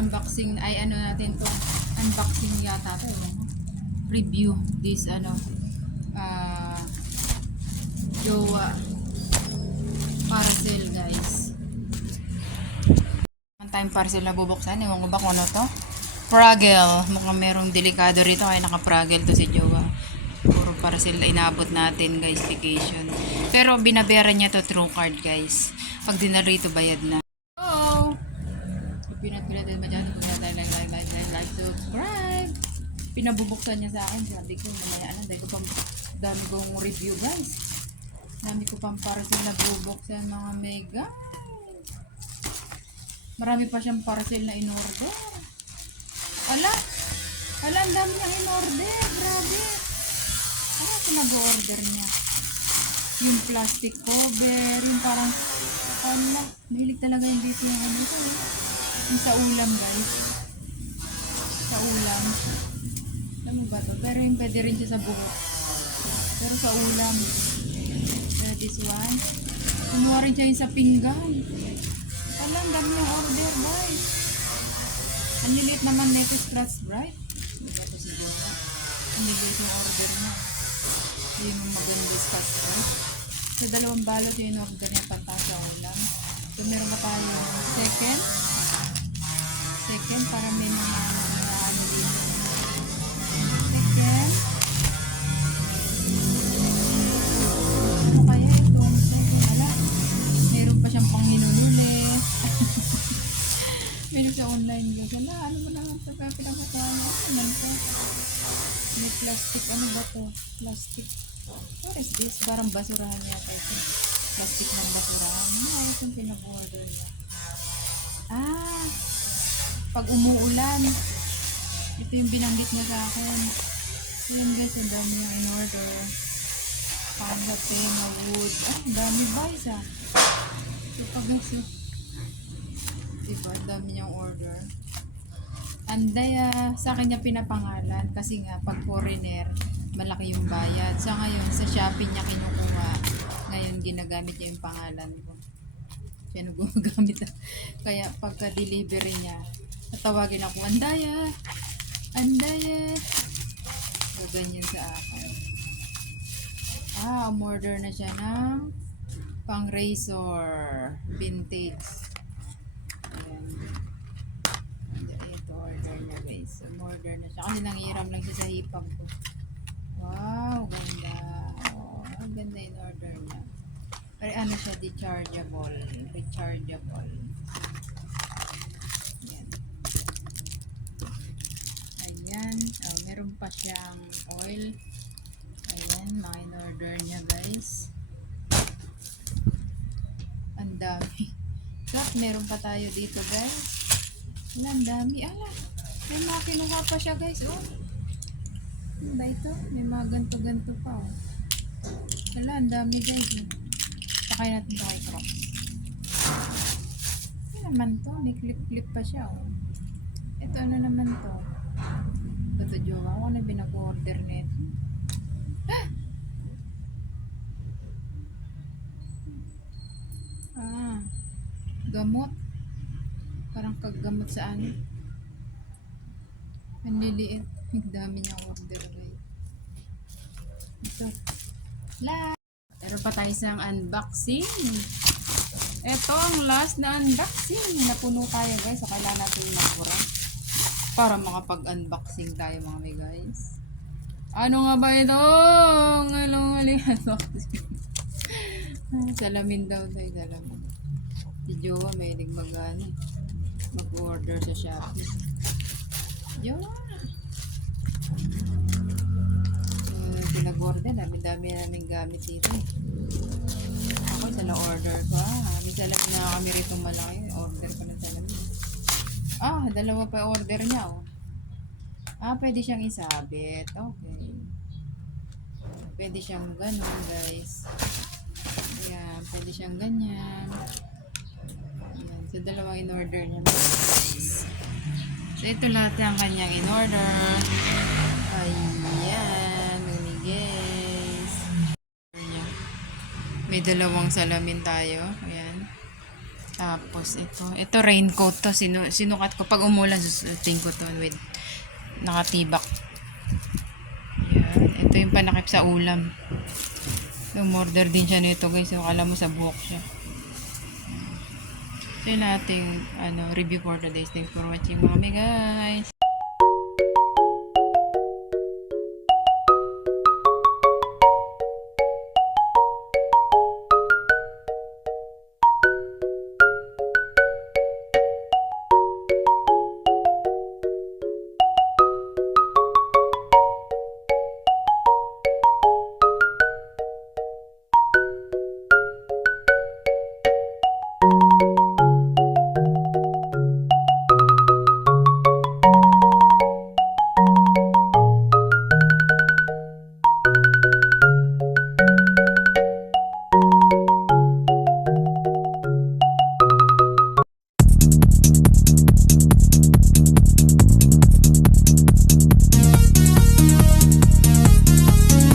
unboxing ay ano natin to, unboxing yata to, review this ah Jowa parcel guys. One time parcel na bubuksan, ewan ko ba kung ano to. Fraggle, mukhang merong delikado rito kaya naka-fraggle to si Jowa. Puro parcel na inabot natin guys, vacation. Pero binabayaran niya to through card guys. Pag dinala rito bayad na. Oh! Pinat-pinat din ba dyan? Like, subscribe! Pinabubuksan niya sa akin. Sabi ko, mamaya na. Dami kong review guys. Dami ko pang parcel na bubuksan mga mega. Marami pa siyang parcel na in-order. Ala! Ala, ang dami niyang in-order. Grabe. Ano ito nag-order niya? Yung plastic cover. Yung parang, ano, mahilig talaga yung dito yung ano ito. Yung sa ulam guys. Sa ulam. Alam mo ba ito? Pero yung pwede rin siya sa buhok. Pero sa ulam. Kaya this one. Kumuha rin siya yung sa pinggan. Alam, dami yung order guys. Ang lilit naman na ito scratch bright. Ito siguro. Ang lilit yung order niya. Yung maganda scratch bright. So, dalawang balot yung order niya pantang sa ulam. So, meron pa tayo second. Second, para may mga ano dito. Second. Ano kaya ito? Wala. Meron pa siyang pang hinululi. Meron sa online guys. Wala, ano ba naman ito? Kaya pinakakuhaan ko. Ano ito? May plastic. Ano ba ito? Plastic. What is this? Parang basurahan yata ito. Plastic ng basurahan. Ano ayos yung pinag-order niya? Ah! Pag umuulan. Ito yung binanggit niya sa akin. Ayan guys, ang dami yung in-order. Panda, tema, wood. Ah, ang dami guys ah. So pag guys, diba, ang dami niyang order. Anday, sa akin niya pinapangalan kasi nga pag foreigner, malaki yung bayad. Sa ngayon, sa Shopee niya kinukuha. Ngayon, ginagamit niya yung pangalan ko. Siya na gumagamit. Kaya pagka-delivery niya, tatawagin ako, Andaya! Andaya! So, ganyan sa akin. Umorder na siya ng pang razor vintage. Ayan. Ito order niya guys. Umorder na siya. Kasi nanghiram lang siya sa hipag ko. Wow, ganda. Oh, ang ganda yung order niya. Pero ano siya, rechargeable. Rechargeable. Ayan. Ayan. Oh, meron pa siyang oil. Ayan, mga in-order niya guys. Ang dami. Kat, meron pa tayo dito guys. Ang dami. Ala, may mga kinuha pa siya guys. Oh. Ano ba ito? May mga ganto-ganto pa. Oh. Wala, ang dami guys. Sakay natin ito kay Crocs. Ano naman to? May clip-clip pa siya. Oh. Ito ano naman to? Ito Jowa. Ako na binag-order nito. Gamot. Parang kaggamot sa ano. Ang liliit. Ang dami niyang order guys. Ito. Meron pa tayo isang unboxing. Ito ang last na unboxing. Napuno tayo guys. So kailangan natin magpura para makapag-unboxing tayo mga may guys. Ano nga ba ito? Salamin daw tayo. Salamin. Si Jowa may mag-order sa Shopee. Jowa! Pinag-order. Dami-dami namin gamit dito. Ako sa na-order ko. Minsan lang na kami rito malaki. Order ko na talaga. Dalawa pa order niya. Oh. Pwede siyang isabit. Okay. Pwede siyang ganun guys. Ayan. Pwede siyang ganyan. Ayan. So, dalawang in-order niya. So, ito lahat yung kanyang in-order. Ayan. Guys. May dalawang salamin tayo. Ayan. Tapos ito raincoat to. Sinukat ko pag umulan, susutin ko to with nakatibak. Yan. Ito yung panakip sa ulam. Umorder din siya nito guys. So, akala mo sa buhok siya. So, yun ating review for today. Thanks for watching mga guys.